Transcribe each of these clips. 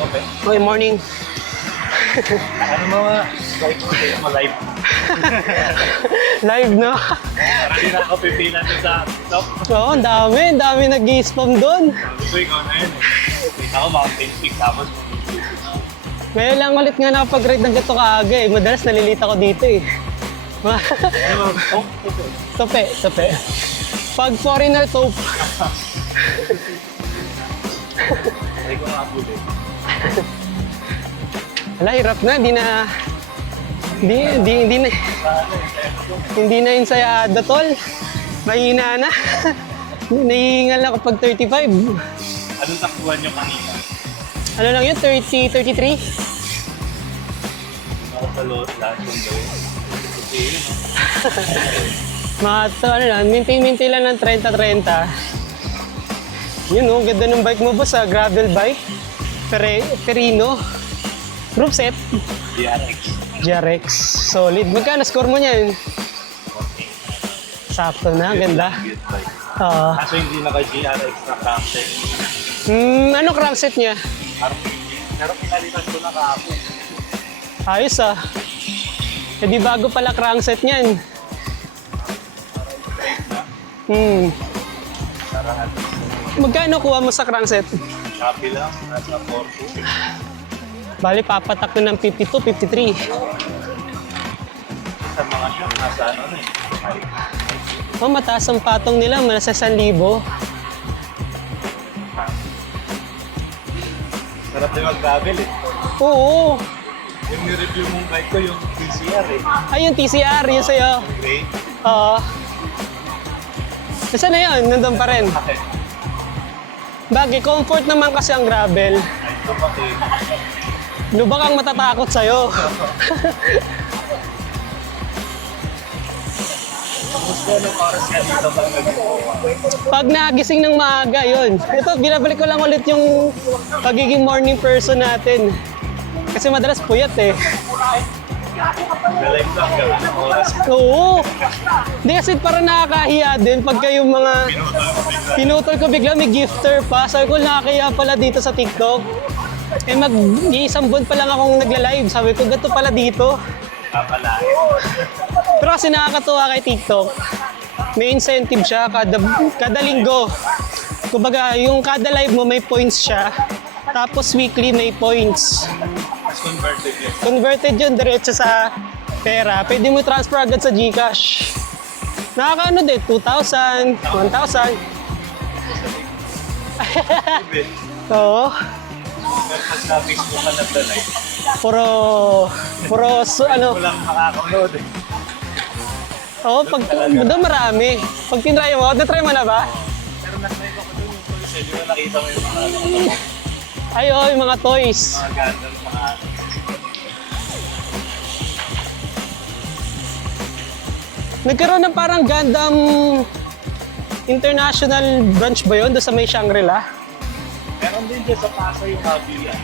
Okay. Okay, morning. Ano mga live? Live na. Parang hindi na ako pipila doon sa top. Oo, ang dami nag-i-spam doon. Sabi ko, ikaw na yun eh. Kita ko mountain peak tapos Ngayon lang ulit nga nakapag-ride ng gato kaaga eh. Madalas nalilita ko dito eh. ano, oh, okay. Tope. Pag foreigner, tope. Ay ko nga bulit. Wala, hirap na. Hindi na ensayado, tol. Mahina na. Nahihingal na kapag 35. Anong takbuhan nyo kanina? Ano lang yun? 30, 33? Ako sa lahat yung gawin. Okay yun, no? Mga ano lang, maintain lang ng 30-30. Yun oh, ganda ng bike mo boss, gravel bike. Ferrino. Group set. DRX. GRX. Solid. Magkano score mo niyan? Sakto na, ganda. Good bike. Ah, Kaso hindi naka-GRX na crankshaft. ano crankset niya? Pero pinalitan ko na kahapon. Ayos ah. E di bago pala crankset niyan. Parang at Magkano kuha mo sa crankset? Shopee lang, nasa 4-2. Bali, papatak na ng 52, 53. Sa mga shop, nasa ano na eh. Oh, mataas ang patong nila, nasa 1,000. Sarap din mag-travel eh. Oo. Yung ni-review mong bike ko, yung TCR eh. Ay, yung TCR, yun sa'yo. Great. Oo. Nasaan na yun? Nandun pa rin. Okay. Bagay, comfort naman kasi ang gravel. Ay, ito pati. Lubak ang matatakot sa'yo. Gusto ng oras ka dito pag nag-iwa. Pag nagising ng maaga, yun. Ito, binabalik ko lang ulit yung pagiging morning person natin. Kasi madalas puyat eh. Nalive lang ka ng oras. Oo. Hindi kasi parang nakakahiya din pagka yung mga pinutol ko bigla may gifter pa. Sabi ko nakakahiya pala dito sa TikTok. Eh mag-iisang buwan pa lang akong nagla-live. Sabi ko gato pala dito. Papalain. Pero kasi nakakatuwa kay TikTok. May incentive siya kada linggo. Kumbaga yung kada live mo may points siya. Tapos weekly may points. Mas converted yun. Converted yun diretso sa pera. Pwede mo transfer agad sa GCash. Nakakaano din, 2,000, 1,000. Oo. Pag sa Facebook ka nagla-live, Puro, ano. walang makakapanood eh. Oo, pag doon marami. Pag tinry mo, na-try mo na ba? Pero nag-live ako dun yung toys eh. Di ba nakita mo yung mga Ay, oo, yung mga toys. Gundam, mga Nagkaroon ng parang Gundam International branch ba yun? Doon sa may Shangri-La? meron din dyan sa Paso yung hobby yan.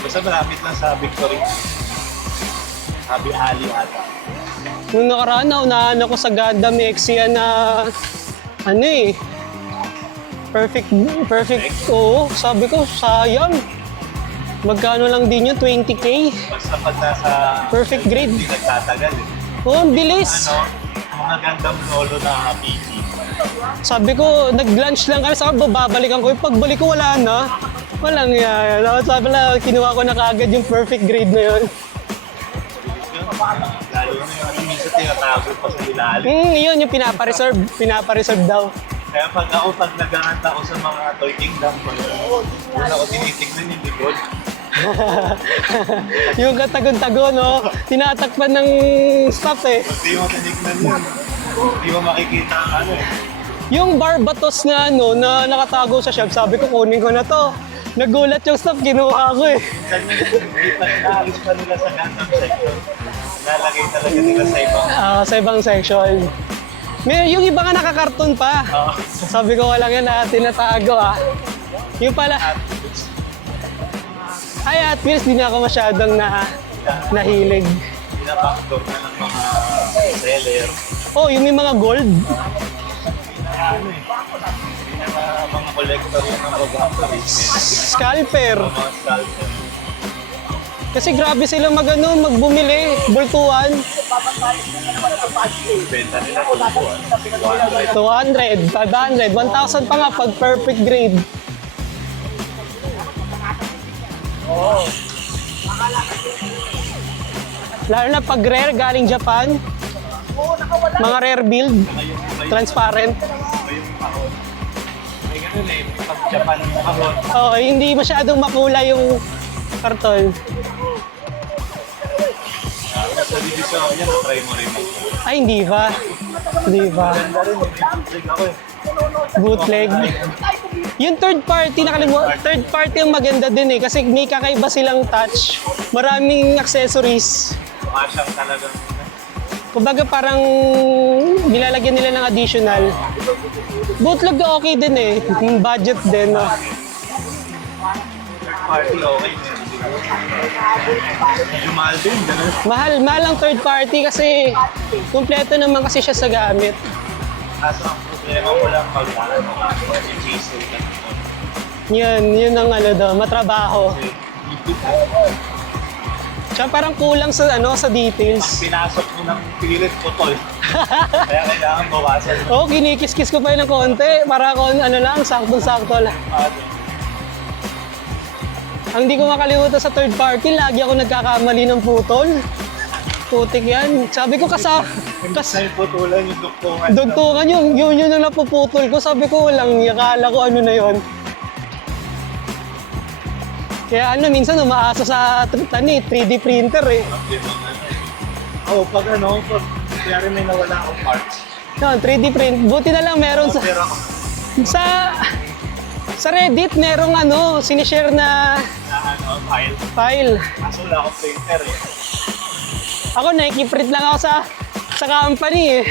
Basta malapit lang sa Victory. Hobby Alley ata. Nung nakaraan, naunahan ako sa Gundam Exia na ano eh, perfect. Oo, sabi ko, sayang. Magkano lang din yun, 20K. Basta pag nasa Perfect grade. hindi nagtatagal eh. Oo, ang bilis. Ano, mga Gundam Lolo na PG. Sabi ko, nag-lunch lang kami, sabi ko, babalikan ko. Yung pagbalik ko, wala na. Walang yan. Sabi lang, kinuha ko na kaagad yung perfect grade na yun. Bilis yun. Lalo na yung minsan tinatago pa sa ilalim. Yun yung pinapareserve daw. Kaya pag nag-hunt ako sa mga Toy Kingdom, una ko tinitignan yung likod. Yung katagon-tago, no? Tinatakpan ng staff eh. Pag di mo tinignan yun, di mo makikita ang ano eh. Yung barbatos na ano, na nakatago sa shop, sabi ko kunin ko na to. Nagulat yung staff, kinuha ko eh. Minsan hindi pa naalis pa nila sa Gundam section. Nalagay talaga nila sa ibang. Sa ibang section. May, yung iba nga nakakarton pa. Sabi ko walang yan na tinatago ah. Yung pala, ay at least di na ako masyadong nahilig. Pinabackdoor na ng mga seller. Oh, yung may mga gold. Ano eh. Mga collector yan ng babato. Scalper. Mga scalper. Kasi grabe sila magbumili, bultuhan. Benta nila tutuan. 200, 500, 1,000 pa nga pag perfect grade. Lalo na pag rare galing Japan, mga rare build, transparent. Ngayong kahon. May ganun eh. Pag Japan ng kahon. Oo, hindi masyadong makulay yung karton. Sa division yan, try mo rin. Ay, hindi ba? Hindi ba? Ganda rin eh. May ako eh. Bootleg. Yung third party, third party ang maganda din eh kasi may kakaiba silang touch. Maraming accessories. Mukha siyang talagang Kumbaga parang nilalagyan nila ng additional. Bootleg okay din eh. Yung budget din. No? third party, okay na. Medyo mahal din, ganun. Mahal ang third party kasi kumpleto naman kasi siya sa gamit. Kaso ang problema mo lang pag i-chase ka. Yun ang ano daw, matrabaho. Tsaka parang kulang sa sa details. Pinasok mo ng pilit putol. Kaya kailangan bawasan mo. Oo, kinikis-kis ko pa yun ng konti para lang, saktong-sakto lang. Ang di ko makalimutan sa third party, lagi ako nagkakamali ng putol. Putik yan. Sabi ko Kasi putulan yung dugtungan. dugtungan yun ang napuputol ko. Sabi ko walang yakala ko ano na yun. Kaya minsan umaasa sa 3D printer eh. Pag kaya may nawala akong parts. No, 3D print. Buti na lang meron Pero sa Reddit merong sinishare na file. file. Kaso wala akong printer eh. Ako nakikiprint lang ako sa company eh.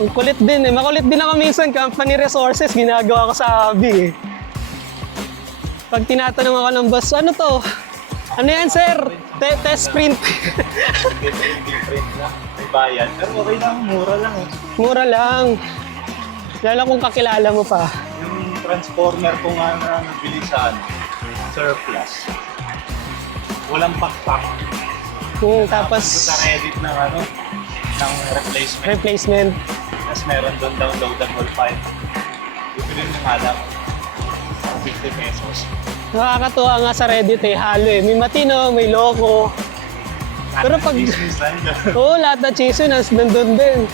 Ang kulit din eh. Makulit din ako minsan. Company resources, ginagawa ko sa hobby eh. Pag tinatanong ako ng boss, ano to? Ano yan, sir? Test print. Hindi print lang. May bayad. Pero okay lang, mura lang eh. Mura lang. Lalo kung kakilala mo pa. Yung transformer ko nga na nabili sa surplus. Walang pakpak. Tapos Sa Reddit ng ng replacement. replacement. Tapos meron doon downloadable file. Bibili mo nga lang. 50 pesos. Nakakatuwa nga sa Reddit eh. Halo eh. May matino, may loko. Pero pag... Oo, lahat na chismis nandun din.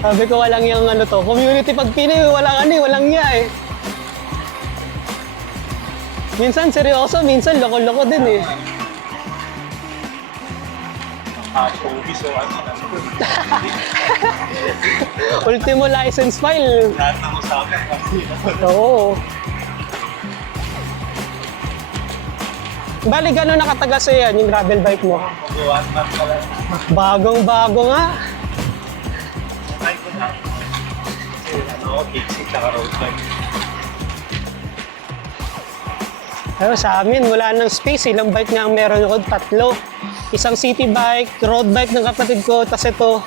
Sabi ko walang yung community pag Pinoy, walang niya eh. Minsan seryoso, minsan loko-loko din eh. Showbiz o Ultimo license file. lahat ng usapan kasi. Oo. Bali, gano'n nakatagal sa'yo yan, yung gravel bike mo? Mag-1 month pa lang. Bagong-bago nga. Try ko na. Kasi kicksik tsaka road bike. Pero sa amin, wala nang space. Ilang bike nga ang meron ako? 3. Isang city bike, road bike ng kapatid ko, tas ito.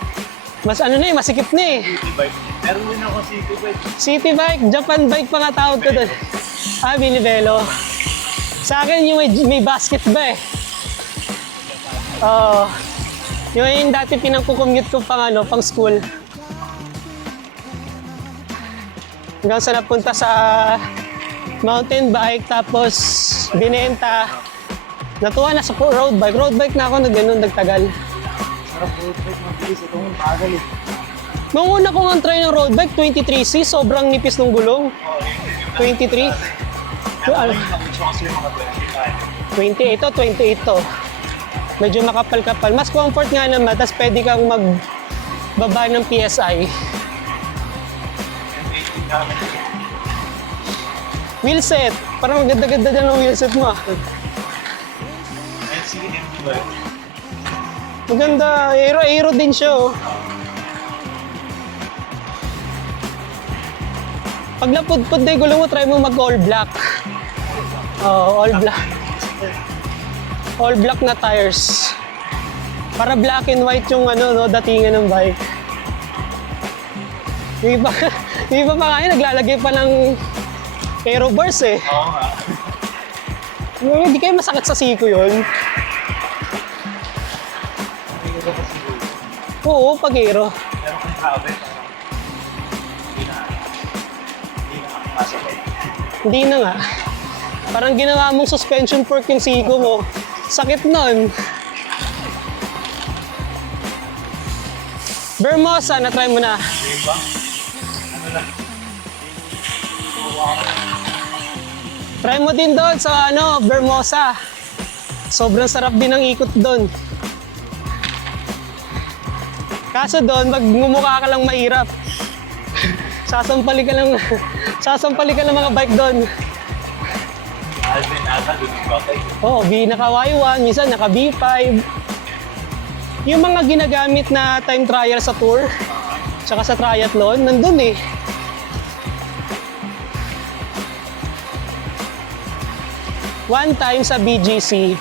Mas masikip na eh. City bike. Meron din ako city bike. City bike, Japan bike pa nga tawag ko doon. Binibelo. Sa akin yung may basket ba eh. Oo. Yung dati pinangkukommute ko pang school. Hanggang sa napunta sa mountain bike, tapos binenta. Natuwa na sa road bike. Road bike na ako nagtagal. Sarap road bike, mabilis. Itong bagal eh. Nung una ko nga try ng road bike, 23C, sobrang nipis ng gulong. 23. Ano? Kasi yung mga 28 to, 28 to. Medyo makapal-kapal. Mas comfort nga naman, tapos pwede kang magbaba ng PSI. Wheelset. Parang ganda-ganda din ang wheelset mo. NCM ba? Maganda. Aero din siya. Oh. Pag napudpud na yung gulong mo, try mo mag-all black. All black. All black na tires. Para black and white yung datingan ng bike. Yung iba, yung iba pa nga yun, naglalagay pa ng aero bars eh. Oo nga. Hindi kayo masakit sa siko yun. Mayroon ko siguro. Oo, pag aero. Pero kung sabi, parang hindi na masakit. Hindi na nga. Parang ginawa mong suspension fork yung siko mo. Sakit nun. Vermosa, na-try mo na. Di ba? Ano lang? Try mo din doon sa Vermosa. Sobrang sarap din ang ikot doon. Kaso doon, magmumukha ka lang mahirap. Sasampali ka ng mga bike doon. Alvin ata, dun yung bakay. Oo, naka Y1, minsan naka B5. Yung mga ginagamit na time trial sa tour, tsaka sa triathlon, nandun eh. One time sa BGC,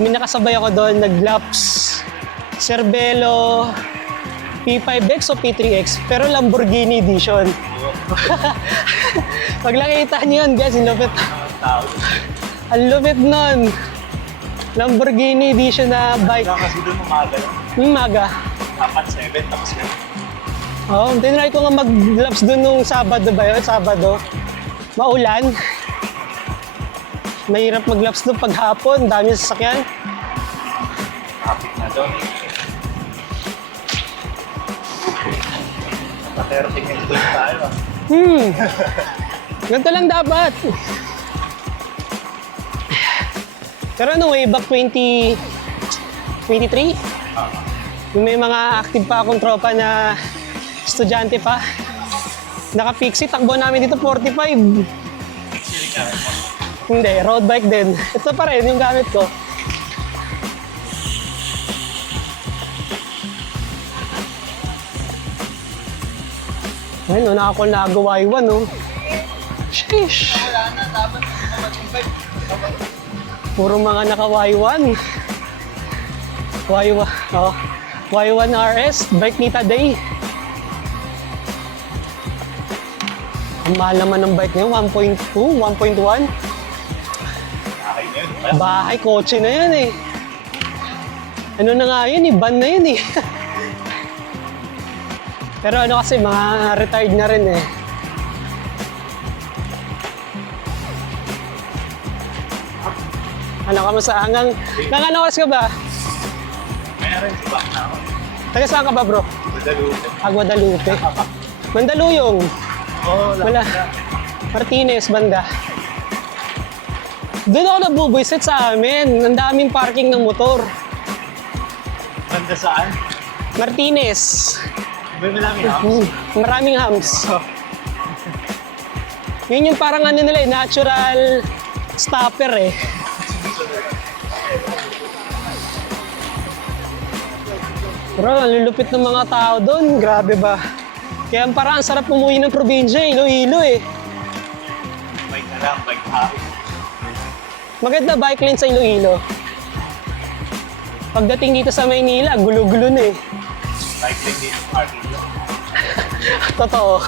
may nakasabay ako doon, nag-laps, Cervelo, P5X o P3X, pero Lamborghini edition. Pag nakita niyo yun, guys, ang lupit. Ang lupit nun. Lamborghini edition na bike. Kasi doon umaga yun. Maga. 7, tapos yun. Oo, tinry ko nga mag-laps doon nung Sabado ba yun? Sabado. Maulan. Mahirap mag-laps doon pag hapon. Dami yung sasakyan. Traffic na doon. Napaterating yung doon tayo. Ganito lang dapat. Pero way back 2023, yung may mga active pa akong tropa na estudyante pa. Naka-fixie, takbo namin dito 45. Hindi, road bike din. Ito pa rin yung gamit ko. Ayun, nakakol na agawa Y1, oh. Sheesh. Puro mga naka Y1. Y1, oh. Y1 RS, bike ni Taday. Ang mahal naman ng bike niya, 1.2, 1.1. Bahay na yun. Bahay, kotse na yan eh. Ano na nga yun eh, van na yun eh. Pero ano kasi, mga retired na rin eh. Ano ka mo sa hanggang ano oras ka ba? Meron si Bak na ako. Taga saan ka ba bro? Guadalupe. Guadalupe. Mandaluyong. Oo, Wala. Martinez, banda. Doon ako nabubuisit sa amin. Ang daming parking ng motor. Banda saan? Martinez. Iba mo lang yun. Maraming hams. Yun yung parang ano nila eh, natural stopper eh. Bro, ang lulupit ng mga tao doon. Grabe ba? Kaya parang ang sarap umuwi ng probinsya, Iloilo eh. Bike na lang, bike house. Maganda bike lane sa Iloilo. Pagdating dito sa Maynila, gulo-gulo na eh. Bike lane dito, parking lot. Totoo.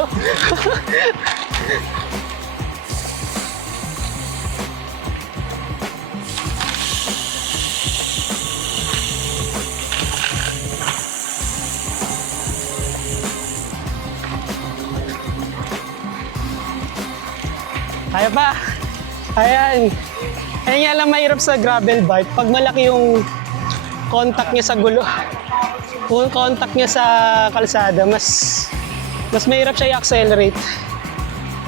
Kaya pa. Ayan. Kaya nga lang mahirap sa gravel bike. Pag malaki yung contact niya sa gulo, kung contact niya sa kalsada, mas mahirap siya i-accelerate.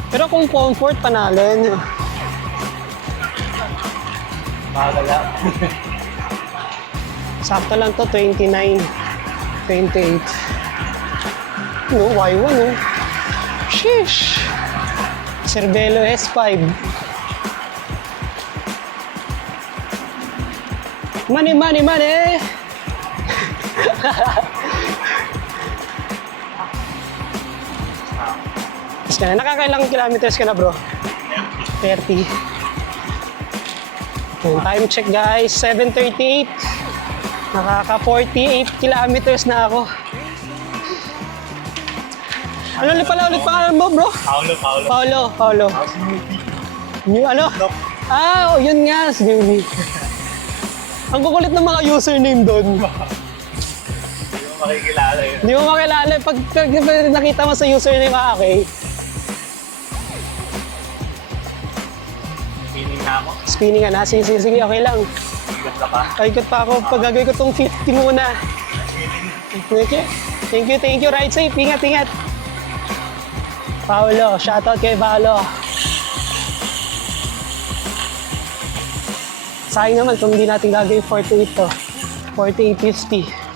Pero kung comfort, panalo yun. Makagala. Sakto lang to, 29, 28. No, Y1 oh. Sheesh. Cervelo S5. Money, money, money! Nakakailang kilometers ka na bro? 30. Time check guys, 7:38. Nakaka 48 kilometers na ako. Ano ulit pala ulit pangalan mo, bro? Paolo. Paolo. Tapos movie. New ano? Doc. Yun nga, Snoopy. Ang kukulit ng mga username doon. Hindi mo makikilala yun. Hindi mo makilala. Pag nakita mo sa username, okay. Feeling na ako. Spinning nga na. Sige, okay lang. Bigat na pa. Paikot pa ako. Pag gagawin ko tong 50 muna. Thank you. Ride safe. Ingat. Paolo. Shoutout kay Paolo. Sayang naman kung hindi natin gagawin 48 to. 48.50.